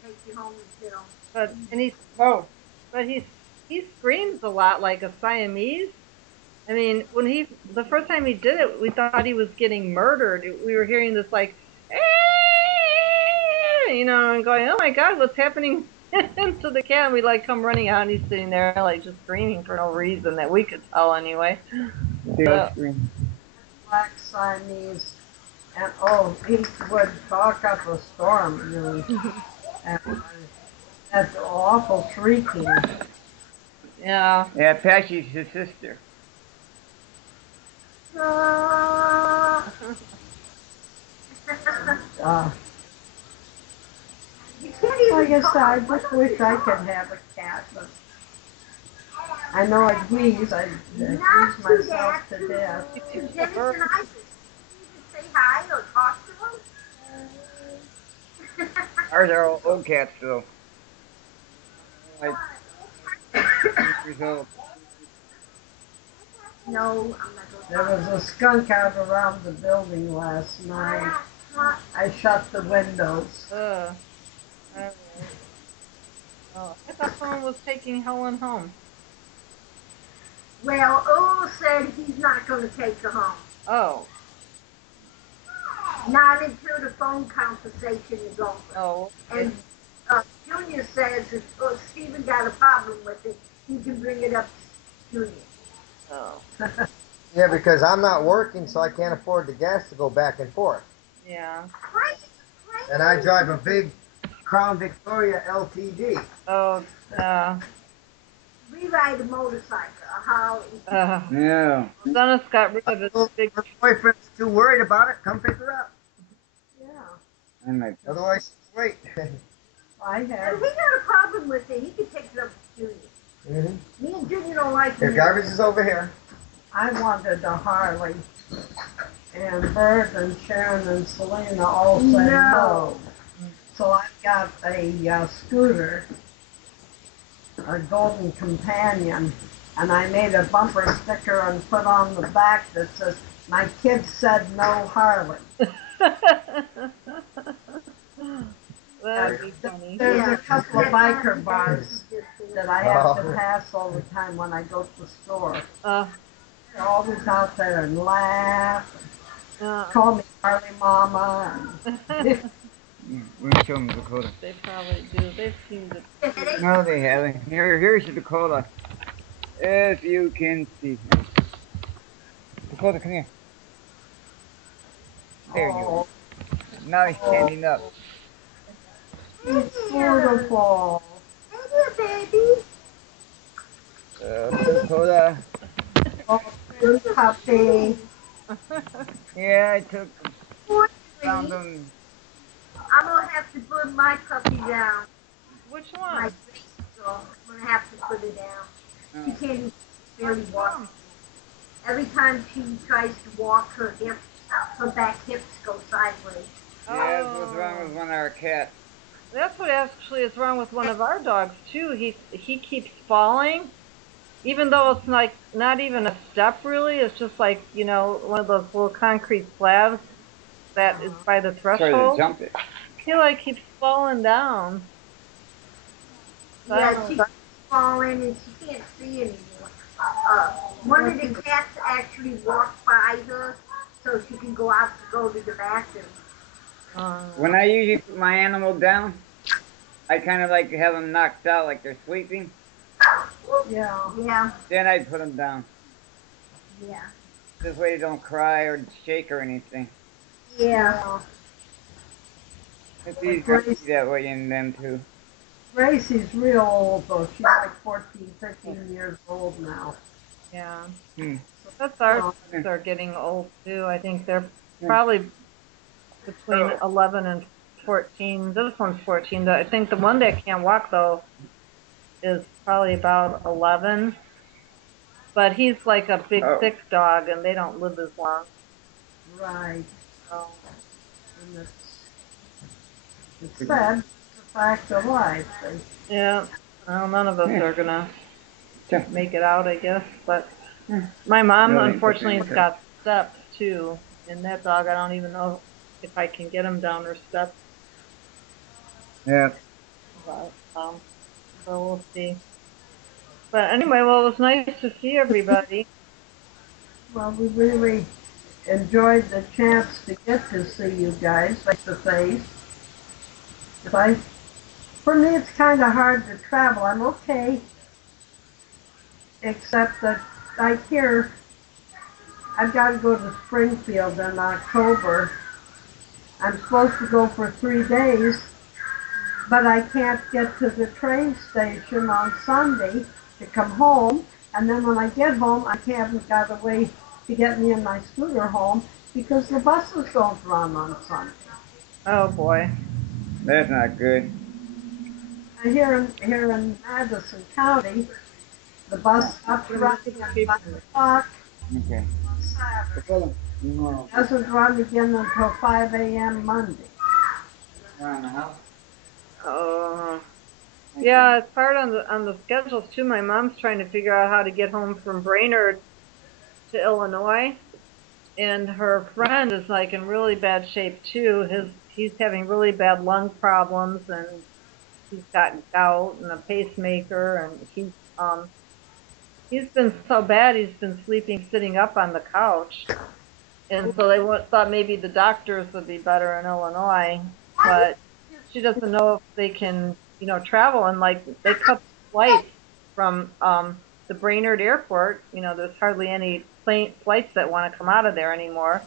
take you home until. and he's Oh, but he screams a lot like a Siamese. I mean, the first time he did it, we thought he was getting murdered. We were hearing this like, you know, and going, oh my God, what's happening to the cat? And we like come running out, and he's sitting there like just screaming for no reason that we could tell anyway. tail scream. Black Siamese. And he would talk up a storm. You know, and that's awful shrieking. Yeah. Yeah, Apache's his sister. Uh, Uh, you can't even like I talk. said, I Why just don't wish you I talk? could have a cat, but I know I'd wheeze. I'd wheeze Not to myself that, to death. to Dennis and Isaac. You say hi or talk to them. Ours are all old cats, though. Like 8 years old. No, I'm not going There was a skunk out around the building last night. I shut the windows. All right. Oh, I thought someone was taking Helen home. Well, Earl said he's not going to take her home. Oh. Not until the phone conversation is over. Oh. And Junior says if Stephen got a problem with it, he can bring it up to Junior. Oh. Yeah, because I'm not working, so I can't afford the gas to go back and forth. Yeah. And I drive a big Crown Victoria LTD. Oh. We ride a motorcycle, a Harley. Yeah. Dennis got rid of his big. Her boyfriend's too worried about it. Come pick her up. Yeah, And like, Otherwise, wait. I If he had. got a problem with it, he could take it up to Junior. Mm-hmm. Me and Junior don't like Your it. garbage is over here. I wanted a Harley, and Bert and Sharon and Selena all said no. So I got a scooter, a Golden Companion, and I made a bumper sticker and put on the back that says, "My kids said no Harley." That'd be funny. There's a couple of biker That's bars just that I have to pass all the time when I go to the store. Uh, They're always out there and laugh, uh, call me Charlie Mama. And Let me show them Dakota. They probably do. They've seen the. No, they haven't. Here's Dakota. If you can see. Dakota, come here. There you are. oh, Now he's standing up. he's beautiful. Baby. Dakota. Oh, good puppy. Yeah, I took Poor found thing. them. I'm gonna have to put my puppy down. Which My one? girl. I'm gonna have to put it down. She Oh, can't even What's barely walk. wrong? Every time she tries to walk, her back hips go sideways. yeah, that's what's wrong Oh, with one of our cats. that's what actually is wrong with one of our dogs too. He keeps falling, even though it's like not even a step really. It's just like one of those little concrete slabs that is by the Try to threshold. jump it. He like keeps falling down. So I Yeah, don't she know. keeps falling and she can't see anymore. One of the cats actually walked by her so she can go out to go to the bathroom. When I usually put my animal down, I kind of like to have them knocked out like they're sleeping. Yeah. Yeah, Then I put them down. yeah, This way they don't cry or shake or anything. yeah. Yeah. It's But easier to see that way in them too. Gracie's real old though. She's like 14, 15 years old now. Yeah, Hmm. that's You our know, dogs are getting old too. I think they're Hmm. probably between 11 and 14. This one's 14. I think the one that can't walk though is probably about 11. But he's like a big Oh. thick dog, and they don't live as long. right. So And it's sad. It's a fact of life. yeah, well, none of us Yeah. are gonna Sure. make it out, I guess. But Hmm. my mom, No, they ain't put unfortunately, any has cup. got steps too, and that dog, I don't even know if I can get him down her steps. Yeah. But so we'll see. But anyway, well, it was nice to see everybody. Well, we really enjoyed the chance to get to see you guys face to face. For me, it's kind of hard to travel. I'm okay, except that I hear I've got to go to Springfield in October. I'm supposed to go for 3 days, but I can't get to the train station on Sunday to come home. And then when I get home, I haven't got a way to get me and my scooter home because the buses don't run on Sunday. Oh boy. That's not good. And here in Madison County, the bus stops running at 5 o'clock Okay. on Saturday. No. It doesn't run again until 5 a.m. Monday. Around the house. Oh. Okay. Yeah, it's hard on the schedules too. My mom's trying to figure out how to get home from Brainerd to Illinois, and her friend is like in really bad shape too. He's having really bad lung problems, and he's got gout and a pacemaker, and he's been so bad he's been sleeping sitting up on the couch. And so they thought maybe the doctors would be better in Illinois, but she doesn't know if they can, travel. And like they cut flights from the Brainerd Airport. There's hardly any flights that want to come out of there anymore.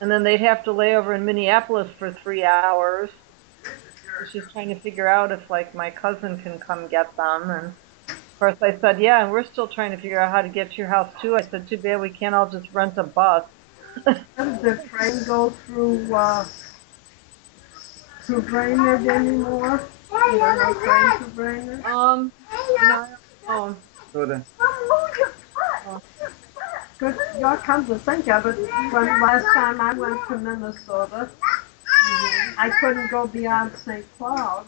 And then they'd have to lay over in Minneapolis for 3 hours. So she's trying to figure out if like my cousin can come get them. And of course I said, yeah, and we're still trying to figure out how to get to your house too. I said, too bad we can't all just rent a bus. Does the train go through Brainerd anymore? Is there no train through Brainerd? I don't know. So the Oh, Good, y'all come to think of it, when last time I went to Minnesota, I couldn't go beyond St. Cloud.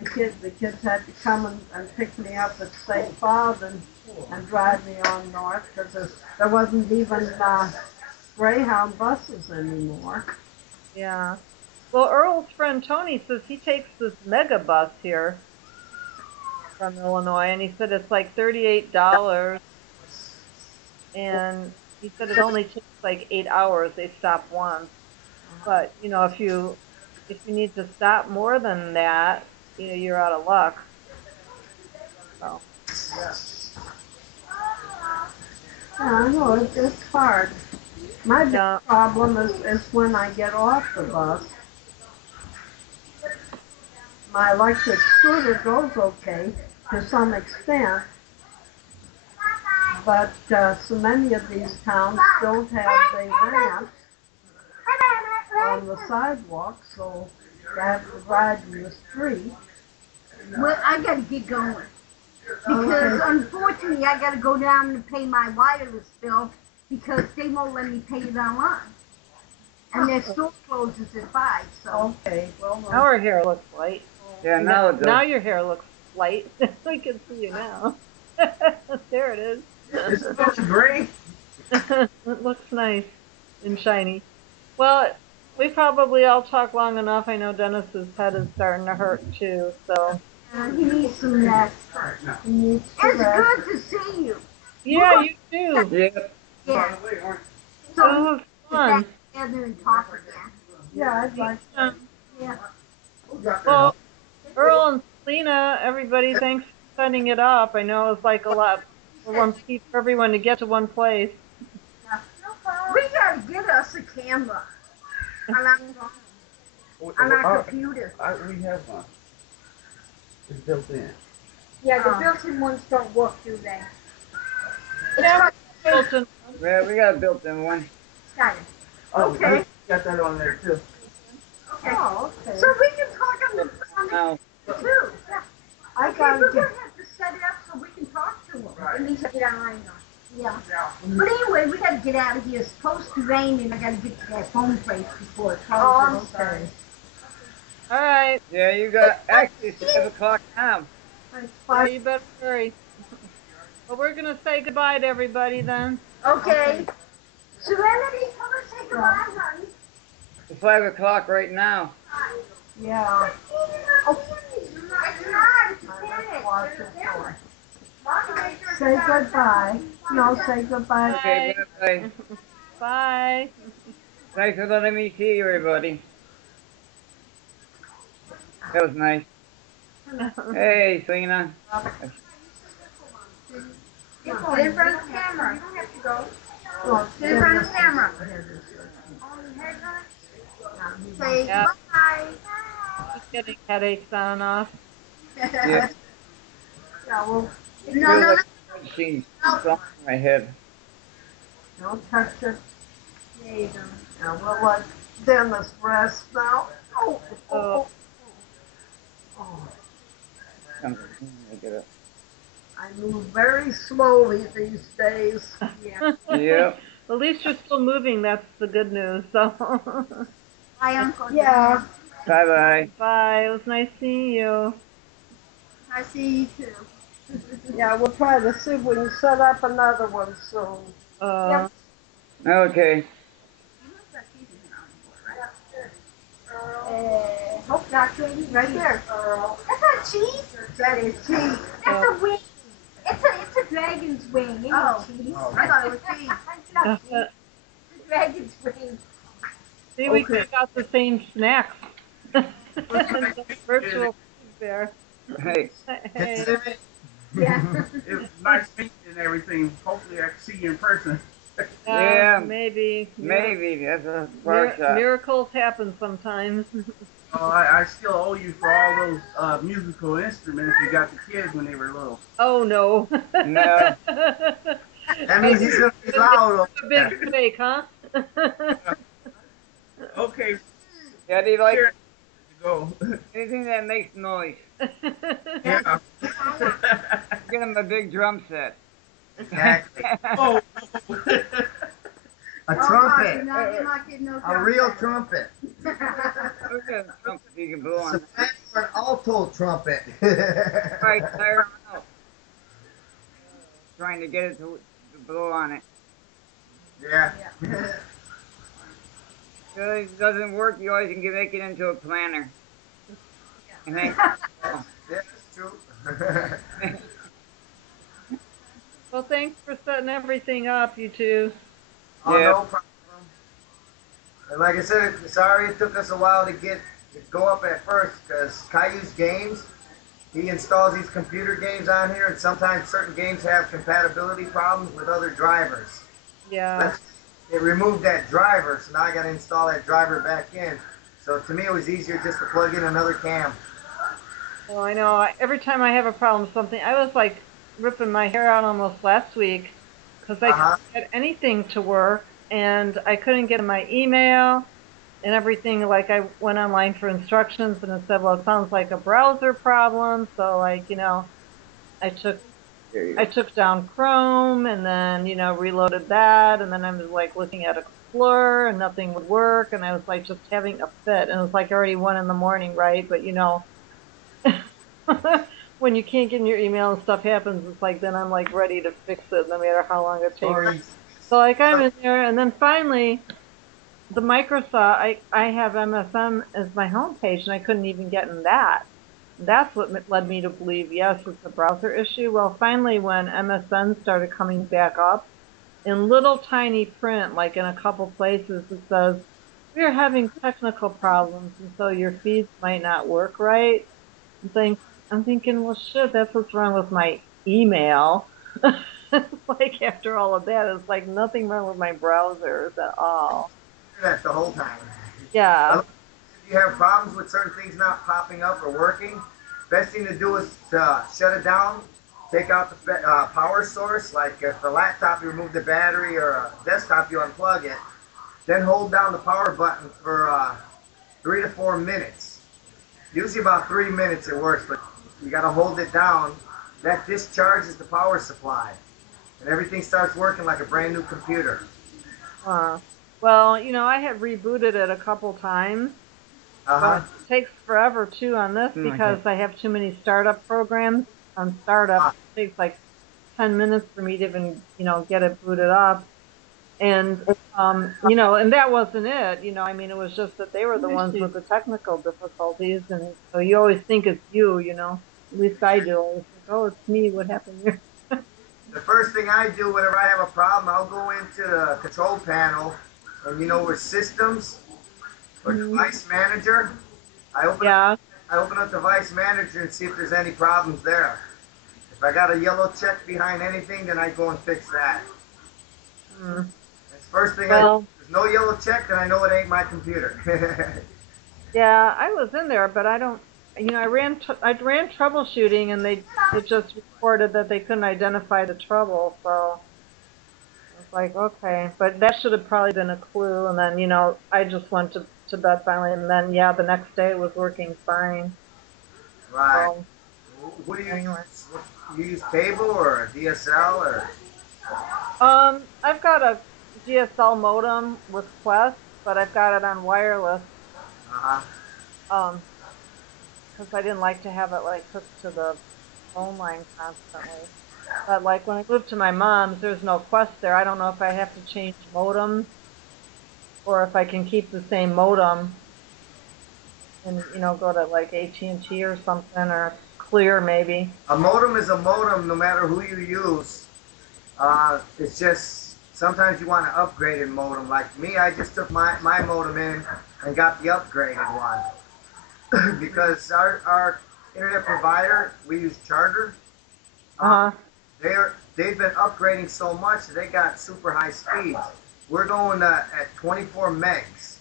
The kids had to come and pick me up at St. Cloud and drive me on north because there wasn't even Greyhound buses anymore. yeah. Well, Earl's friend Tony says he takes this mega bus here from Illinois, and he said it's like $38, and he said it only takes like 8 hours. They stop once, but if you need to stop more than that, you're out of luck. So Yeah, I know, it's hard. My big yeah, problem is when I get off the bus. My electric scooter goes okay to some extent, but so many of these towns don't have the ramps on the sidewalk, so you have to ride in the street. Well, I gotta get going. Because Okay. unfortunately, I gotta go down and pay my wireless bill because they won't let me pay it online. And their store closes at 5, so. Okay, well, now her hair looks light. Yeah, Now, now it now does. your hair looks light. I can see you now. There it is. It's still gray. It looks nice and shiny. Well, we probably all talked long enough. I know Dennis's head is starting to hurt too. So He needs some rest. he needs to It's rest. good to see you. yeah, you too. Yep. Yeah. So Oh, we it was get back fun. together and talk again. Yeah, I'd like Yeah. Yeah. Well, Earl and Selena, everybody, thanks for setting it up. I know it was like a lot for everyone to get to one place. We gotta get us a camera on our phone, on our computer. We have one. It's built in. Yeah, the built-in ones don't work, do they? Yeah, It's Wilton. Yeah, we got a built-in one. got it. Oh, Okay. we got that on there too. Okay. Oh, okay. So we can talk on the Now, too. Yeah. I Okay, gotta we're get. gonna have to set it up so we can talk to them. Right. It needs to get online though. Yeah. But anyway, we gotta get out of here. It's supposed to rain and I gotta get to that phone place before it closes. Oh, I'm sorry. All right. yeah, you got actually it's 5 o'clock now. It's Yeah, fine. you better hurry. Well, we're gonna say goodbye to everybody then. Okay. Serenity, come and say goodbye, honey. It's 5 o'clock right now. Yeah. Oh, it's not. It's Watch finished. it for. Say goodbye. No, say goodbye. Okay, bye-bye. Bye. Thanks for letting me see everybody. That was nice. Hey, Selena. Get in front of the camera. You don't have to go. No, Get in front of the camera. Say Yeah. bye. Just getting headaches on and off. Yeah, Yeah, well, No, feel no, like no. machine something in my head. don't touch it. There you go. Now we'll let Dennis rest now. Oh, oh, oh. Oh. I get it. I move very slowly these days. Yeah. Yep. At least you're still moving. That's the good news. So, Bye, Uncle. Yeah. Bye-bye. bye. It was nice seeing you. I see you too. Yeah, we'll try to see if we can set up another one soon. Uh, Okay. Hope not, Katie. Right there. That's not cheese. That is cheese. That's a wing. It's a dragon's wing. It ain't cheese. I thought it was cheese. It's not cheese. It's a dragon's wing. see, we pick out the same snacks. Virtual food there. Hey. Hey. Yeah. It was nice meeting you and everything. Hopefully I can see you in person. Yeah, maybe. Maybe. That's a far shot. Miracles happen sometimes. I still owe you for all those musical instruments you got the kids when they were little. Oh no. No. That means he's gonna be loud over A there. big mistake, huh? Okay, Yeah, do you like here to go. anything that makes noise? Yeah. Get him a big drum set. Exactly. Oh. A trumpet. You're not getting no A real trumpet. Look at a trumpet you can blow on. Soprano or an alto trumpet. Right, tire him out. Trying to get it to blow on it. Yeah. If it doesn't work, you always can make it into a planner. And then, Yeah, that's true. Well, thanks for setting everything up, you two. Oh, Yeah. no problem. And like I said, sorry it took us a while to get it go up at first because Caillou's Games, he installs these computer games on here, and sometimes certain games have compatibility problems with other drivers. Yeah. But it removed that driver, so now I got to install that driver back in. So to me, it was easier just to plug in another cam. Well, I know. Every time I have a problem with something, I was like ripping my hair out almost last week because I Uh couldn't huh. get anything to work, and I couldn't get my email and everything. Like I went online for instructions, and it said, "Well, it sounds like a browser problem." So, like, I took There you I go. took down Chrome and then, reloaded that, and then I was like looking at Explorer and nothing would work, and I was like just having a fit, and it was like already 1 in the morning, right? But when you can't get in your email and stuff happens, it's like then I'm like ready to fix it no matter how long it takes. So like I'm in there, and then finally the Microsoft, I have MSN as my homepage, and I couldn't even get in that. That's what led me to believe, yes, it's a browser issue. Well, finally, when MSN started coming back up, in little tiny print, like in a couple places, it says, we are having technical problems, and so your feeds might not work right. I'm, think, I'm thinking, well, shit, that's what's wrong with my email. Like, after all of that, it's like nothing wrong with my browsers at all. That the whole time. Yeah. If you have problems with certain things not popping up or working, best thing to do is to shut it down, take out the power source. Like if the laptop, you remove the battery, or a desktop, you unplug it. Then hold down the power button for 3 to 4 minutes. Usually about 3 minutes it works, but you got to hold it down. That discharges the power supply, and everything starts working like a brand new computer. Uh, well, I had rebooted it a couple times, Uh but huh. it takes forever too on this Something like that. because I have too many startup programs on startup. Ah, It takes like 10 minutes for me to even, get it booted up. And, and that wasn't it. I mean, it was just that they were the ones with the technical difficulties. And so you always think it's you. At least I do. I always think, oh, it's me. What happened here? the first thing I do whenever I have a problem, I'll go into the control panel, and where systems or Mhm. device manager, I open up, Yeah. I open up device manager and see if there's any problems there. If I got a yellow check behind anything, then I go and fix that. Mm. That's the first thing I do. Well, If there's no yellow check, then I know it ain't my computer. yeah, I was in there, but I don't. I ran troubleshooting, and it just reported that they couldn't identify the trouble. So I was like, okay, but that should have probably been a clue. And then I just went to bed finally, and then yeah, the next day it was working fine. Right. So What do you anyway, use? You use cable or DSL or? I've got a DSL modem with Quest, but I've got it on wireless. Uh huh. Um, because I didn't like to have it like hooked to the phone line constantly. But like when I moved to my mom's, there's no Quest there. I don't know if I have to change modems or if I can keep the same modem and go to like AT&T or something or Clear maybe. A modem is a modem, no matter who you use. It's just sometimes you want an upgraded modem. Like me, I just took my modem in and got the upgraded one because our internet provider, we use Charter. Uh Uh, huh. they've been upgrading so much that they got super high speeds. We're going at 24 megs,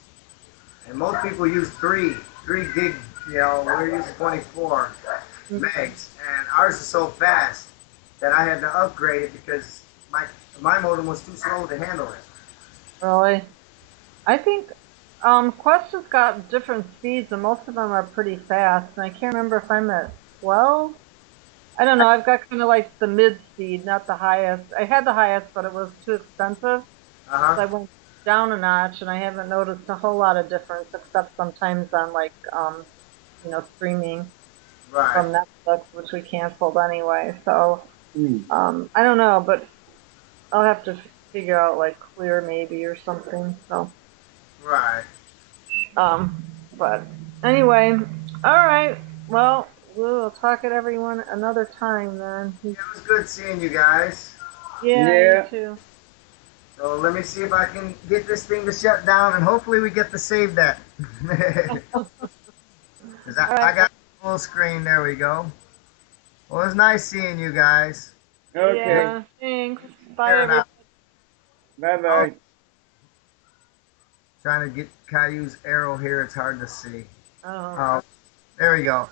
and most people use three gig. We're using 24 megs, and ours is so fast that I had to upgrade it because my modem was too slow to handle it. Really? I think Quest has got different speeds and most of them are pretty fast. And I can't remember if I'm at 12. I don't know. I've got kind of like the mid speed, not the highest. I had the highest, but it was too expensive. Uh So I huh. went down a notch, and I haven't noticed a whole lot of difference, except sometimes on like streaming Right. from Netflix, which we canceled anyway. So Hmm. I don't know, but I'll have to figure out like Clear maybe or something. So Right. um, but anyway, all right. Well, we'll talk at everyone another time then. It was good seeing you guys. Yeah, you Yeah. too. So let me see if I can get this thing to shut down, and hopefully we get to save that. Cause All I right. got full screen. There we go. Well, it was nice seeing you guys. Okay. Yeah. Thanks. Bye, There now. everybody. Bye Oh, bye. trying to get Caillou's arrow here. It's hard to see. Oh. Oh, there we go.